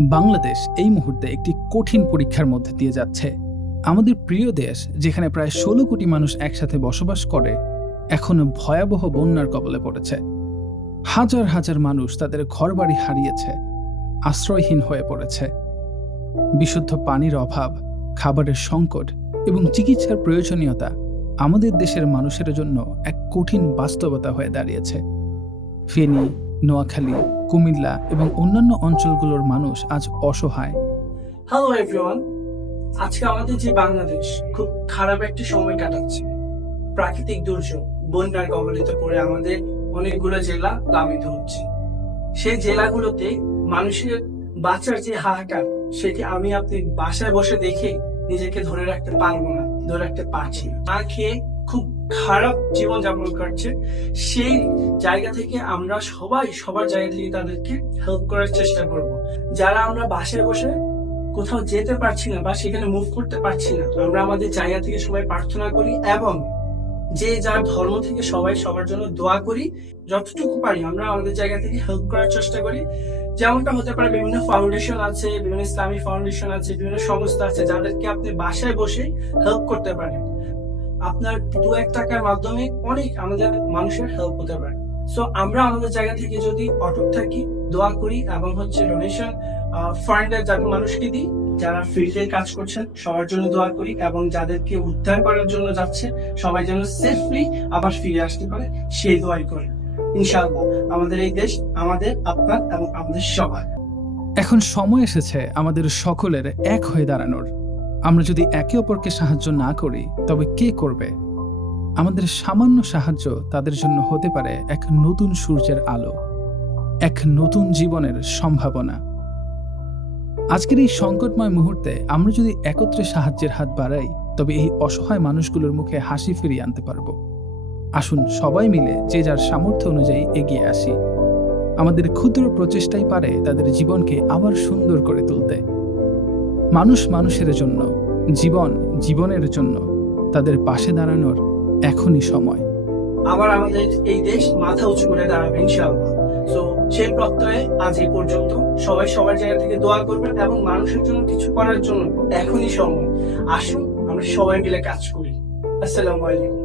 বাংলাদেশ এই মুহূর্তে একটি কঠিন পরীক্ষার মধ্যে দিয়ে যাচ্ছে। আমাদের প্রিয় দেশ, যেখানে প্রায় ১৬ কোটি মানুষ একসাথে বসবাস করে, এখন ভয়াবহ বন্যার কবলে পড়েছে। হাজার হাজার মানুষ তাদের ঘরবাড়ি হারিয়েছে, আশ্রয়হীন হয়ে পড়েছে। বিশুদ্ধ পানির অভাব, খাবারের সংকট এবং চিকিৎসার প্রয়োজনীয়তা আমাদের দেশের মানুষের জন্য এক কঠিন বাস্তবতা হয়ে দাঁড়িয়েছে। ফেনী, নোয়াখালী, কুমিল্লা এবং অন্যান্য অঞ্চলগুলোর মানুষ আজ অসহায়। হ্যালো এভরিওয়ান, আজকে আমাদের যে বাংলাদেশ খুব খারাপ একটি সময় কাটাচ্ছে। প্রাকৃতিক দুর্যোগ, বন্যার কবলিত পড়ে আমাদের অনেকগুলো জেলা প্লাবিত হচ্ছে। সেই জেলাগুলোতে মানুষের বাঁচার যে হাহাকার, সেটি আমি আপনি বাসায় বসে দেখে নিজেকে ধরে রাখতে পারবো না, ধরে রাখতে পারছি না। না খেয়ে খুব খারাপ জীবন যাপন করছে। সেই জায়গা থেকে আমরা সবাই সবার জায়গা থেকে তাদেরকে হেল্প করার চেষ্টা করব। যারা আমরা বাসায় বসে কোথাও যেতে পারছি না বা সেখানে মুভ করতে পারছি না, আমরা আমাদের জায়গা থেকে সবাই প্রার্থনা করি এবং যে যার ধর্ম থেকে সবাই সবার জন্য দোয়া করি। যতটুকু পারি আমরা আমাদের জায়গা থেকে হেল্প করার চেষ্টা করি। যেমনটা হতে পারে, বিভিন্ন ফাউন্ডেশন আছে, বিভিন্ন ইসলামী ফাউন্ডেশন আছে, বিভিন্ন সংস্থা আছে যাদেরকে আপনি বাসায় বসে হেল্প করতে পারেন। আপনার 2-1 টাকার মাধ্যমে অনেক আমাদের মানুষের হেল্প হতে পারে। সো আমরা আমাদের জায়গা থেকে যদি অটুট থাকি, দোয়া করি এবং ডোনেশন ফান্ডের যাদের মানুষকে দিই, যারা ফিল্ডে কাজ করছেন সবার জন্য দোয়া করি এবং যাদেরকে উদ্ধার করার জন্য যাচ্ছে সবাই যেন সেফলি আবার ফিরে আসতে পারে সেই দোয়াই করি। ইনশাআল্লাহ আমাদের এই দেশ আমাদের, আপনার এবং আমাদের সবার। এখন সময় এসেছে আমাদের সকলের এক হয়ে দাঁড়ানোর। আমরা যদি একে অপরকে সাহায্য না করি, তবে কে করবে? আমাদের সামান্য সাহায্য তাদের জন্য হতে পারে এক নতুন সূর্যের আলো, এক নতুন জীবনের সম্ভাবনা। আজকের এই সংকটময় মুহূর্তে আমরা যদি একত্রে সাহায্যের হাত বাড়াই, তবে এই অসহায় মানুষগুলোর মুখে হাসি ফিরিয়ে আনতে পারব। আসুন সবাই মিলে যে যার সামর্থ্য অনুযায়ী এগিয়ে আসি। আমাদের ক্ষুদ্র প্রচেষ্টাই পারে তাদের জীবনকে আবার সুন্দর করে তুলতে। মানুষ মানুষের জন্য, জীবন জীবনের জন্য, তাদের পাশে দাঁড়ানোর এখনই সময়। আবার আমাদের এই দেশ মাথা উঁচু করে দাঁড়াবে ইনশাআল্লাহ। সো সেই প্রত্যয়ে আজ এই পর্যন্ত। সবাই সবার জায়গা থেকে দোয়া করবেন এবং মানুষের জন্য কিছু করার জন্য এখনই সময়। আসুন আমরা সবাই মিলে কাজ করি। আসসালামু আলাইকুম।